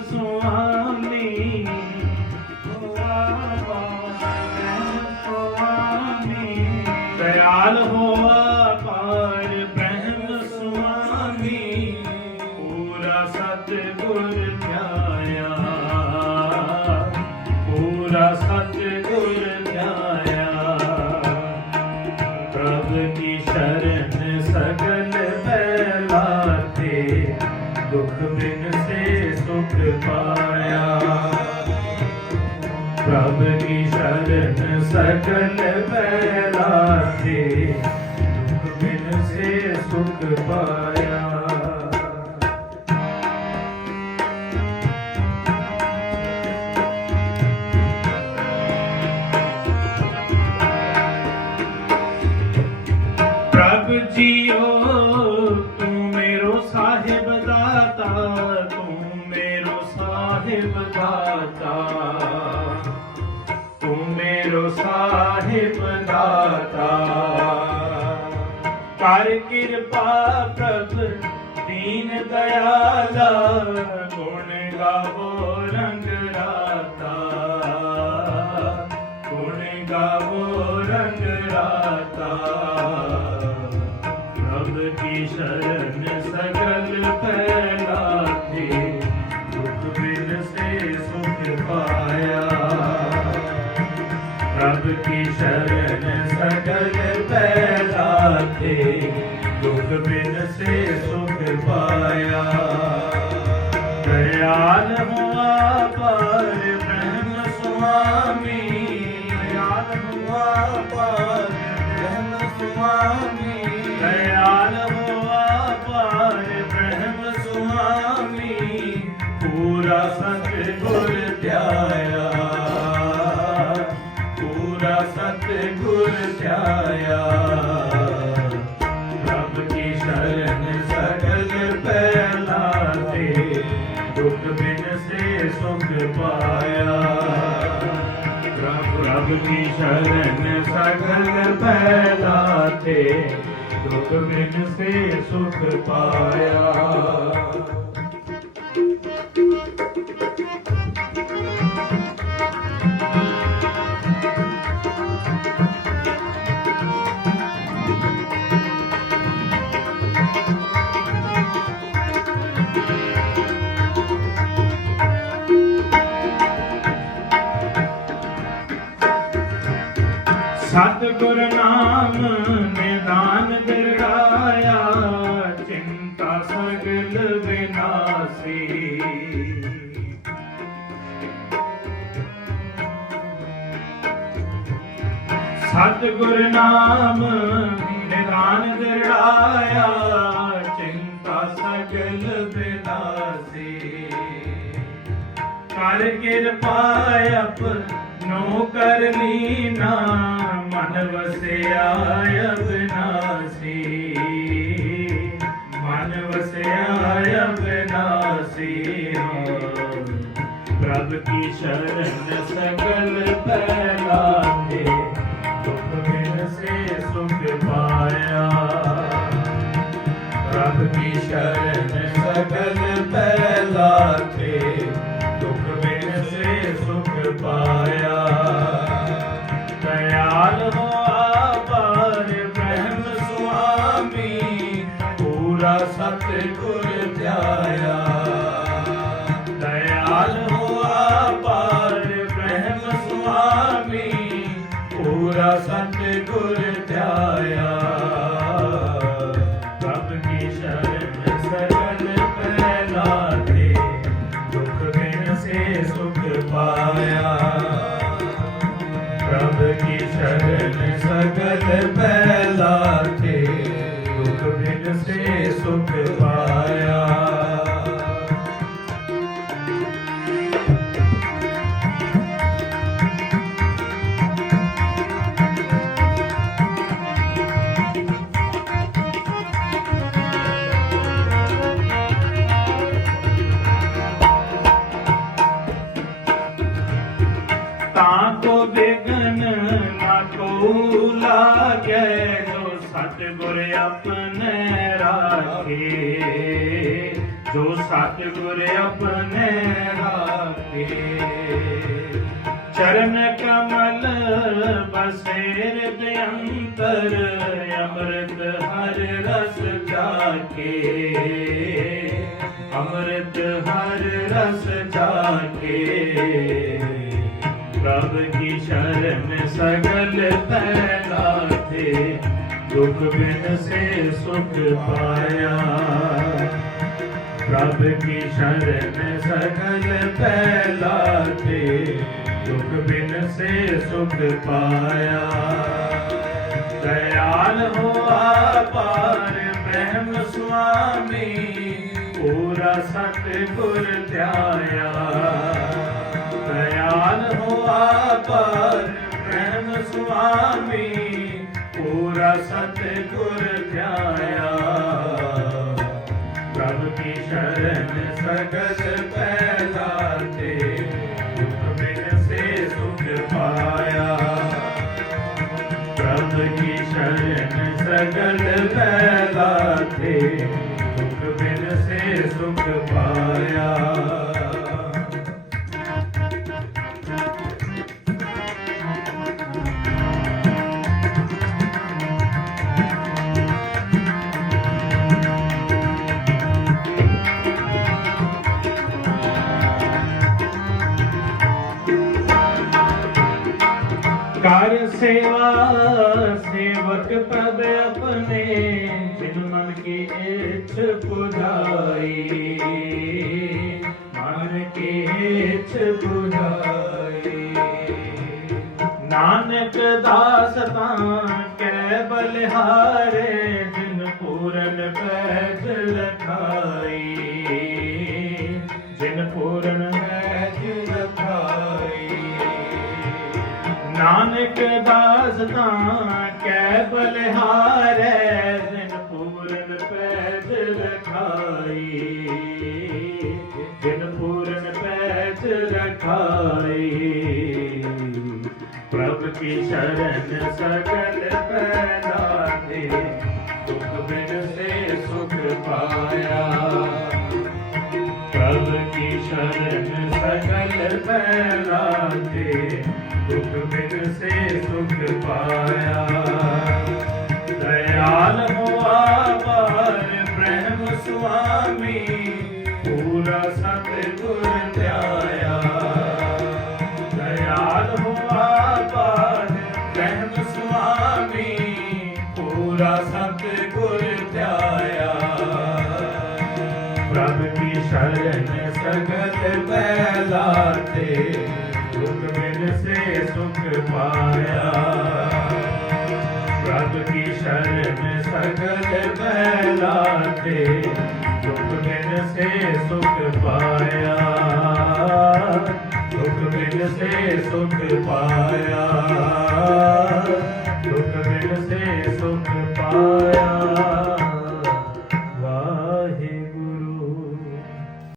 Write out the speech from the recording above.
ਸੁਆਮੀ ਕੀ ਸ਼ਰਨ ਸਗਲ ਬੈਲਾਤੇ ਦੁਖ ਬਿਨ ਸੇ ਸੁਖ ਪਾਇਆ ਮੇਰੋ ਸਾਹਿਬ ਦਾਤਾ। ਕਰ ਕਿਰਪਾ ਪ੍ਰਭ, ਦੀਨ ਦਇਆਲਾ ਗੁਣ ਗਾਵੋ ਰੰਗ ਰਾਤਾ। ਗੁਣ ਗਾਵੋ ਰੰਗ ਰਾਤਾ। ਪ੍ਰਭ ਕੀ ਸ਼ਰਨ ਸਗਲ ਪੈਲਾਥੇ ਦੁਖ ਬਿਨ ਸੇ ਸੁਖ ਪਾਇਆ ਦਇਆਲ ਹੋਆ ਪਰ ਬ੍ਰਹਮ ਸੁਆਮੀ ਪਰ ਬ੍ਰਹਮ ਸੁਆਮੀ ਪਰ ਬ੍ਰਹਮ ਸੁਆਮੀ ਪੂਰਾ ਸਤਿਗੁਰ ਧਿਆਇਆ ਪ੍ਰਭ ਕੀ ਸ਼ਰਨ ਸਗਲ ਪਹਿਲਾਤੇ ਦੁਖ ਬਿਨ ਸੇ ਸੁਖ ਪਾਇਆ। ਪ੍ਰਭ ਪ੍ਰਭ ਸਤਿਗੁਰ ਨਾਮ ਨਿਦਾਨ ਦਿਰਗਾਇਆ ਚਿੰਤਾ ਸਗਲ ਵਿਨਾਸੀ ਕਰ ਕਿਰਪਾ ਆਪਨੋ ਕਰ ਲੀਨਾ, ਮਨ ਵਸਿਆ ਅਬਨਾਸੀ। ਮਨ ਵਸਿਆ ਅਬਨਾਸੀ। ਪ੍ਰਭ ਕੀ ਸ਼ਰਨ ਸਗਲ ਪਹਿਲਾਤੇ ਪ੍ਰਭ ਕੀ ਸਗਲ ਪਹਿਲਾਤੇ ਦੁਖ ਬਿਨ ਸੇ ਸੁਖ ਪਾਇਆ। ਤਾਂ ਕੋ ਬਿਗਨ ਲਾਗੇ ਜੋ ਸਤਿਗੁਰ ਆਪਣੇ ਰਾਖੇ। ਜੋ ਸਤਿਗੁਰ ਆਪਣੇ ਕੇ ਚਰਨ ਕਮਲ ਬਸੇਰ ਦੇ ਅੰਤਰ, ਅੰਮ੍ਰਿਤ ਹਰ ਰਸ ਜਾਕੇ ਅੰਮ੍ਰਿਤ ਹਰ ਰਸ ਜਾਕੇ ਪ੍ਰਭ ਕੀ ਸ਼ਰਨ ਸਗਲ ਤੈਨਾ ਥੇ ਦੁਖ ਬਿਨ ਸੇ ਸੁਖ ਪਾਇਆ। ਪ੍ਰਭ ਕੀ ਸ਼ਰਨ ਸਗਲ ਪਹਿਲਾ ਤੇ ਦੁਖ ਬਿਨ ਸੇ ਸੁਖ ਪਾਇਆ। ਦਇਆਲ ਹੋਆ ਪਾਰ ਬ੍ਰਹਮ ਸੁਆਮੀ, ਪੂਰਾ ਸਤਿਗੁਰ ਧਿਆਇਆ। ਦਇਆਲ ਹੋਆ ਪਾਰ ਸੁਆਮੀ ਪੂਰਾ ਸਤ ਧਿਆਇਆ ਪ੍ਰਭ ਕੀ ਸ਼ਰਨ ਸਗਲ ਪਹਿਲਾ ਤੇ ਬਿਨ ਸੇ ਸੁਖ ਪਾਇਆ ਪ੍ਰਭ ਕੀ ਸ਼ਰਨ ਸਗਲ ਪਹਿਲਾ ਸੇਵਕ ਆਪਣੇ ਜਿਨ ਮਨ ਕੀ ਇੱਛ ਪੁਜਾਈ। ਮਨ ਕੀ ਇੱਛ ਪੁਜਾਈ। ਨਾਨਕ ਦਾਸ ਤਾਂ ਕੈ ਬਲਿਹਾਰੇ ਜਿਨ ਪੂਰਨ ਪੈਜ ਲਖਾਈ। ਜਿਨ ਪੂਰਨ ਪੈਜ ਲਖਾਈ। ਨਾਨਕ ਦਾਸ ਤਾਂ ਬਲਿਹਾਰੈ ਜਿਨ ਪੂਰਨ ਪੈਜ ਰਖਾਈ। ਜਿਨ ਪੂਰਨ ਪੈਜ ਰਖਾਈ। ਪ੍ਰਭ ਕੀ ਸ਼ਰਨ ਸਗਲ ਪੈਦਾ ਤੇ ਦੁਖ ਬਿਨ ਸੇ ਸੁਖ ਪਾਇਆ। ਪ੍ਰਭ ਕੀ ਸ਼ਰਨ ਸਗਲ ਪਹਿਲਾ ਤੇ ਦੁਖ ਬਿਨ ਸੇ ਸੁਖ ਪਾਇਆ। ਸੁਆਮੀ ਪੂਰਾ ਸਤ ਧਿਆਇਆ। ਦਇਆਲ ਹੋਆ ਬਾਰ ਬ੍ਰਹਮ ਸੁਆਮੀ ਪੂਰਾ ਸਤ ਗੁਰ ਧਿਆਇਆ। ਪ੍ਰਭ ਕੀ ਸ਼ਰਨ ਸਗਲ ਪਹਿਲਾ ਤੇ ਦੁਖ ਬਿਨ ਸੇ ਸੁਖ ਪਾਇਆ। ਸ਼ਰਨ ਸਗਲ ਪਹਿਲਾ ਤੇ ਦੁਖ ਬਿਨ ਸੇ ਸੁਖ ਪਾਇਆ। ਦੁਖ ਬਿਨ ਸੇ ਸੁਖ ਪਾਇਆ। ਦੁਖ ਬਿਨ ਸੇ ਸੁਖ ਪਾਇਆ।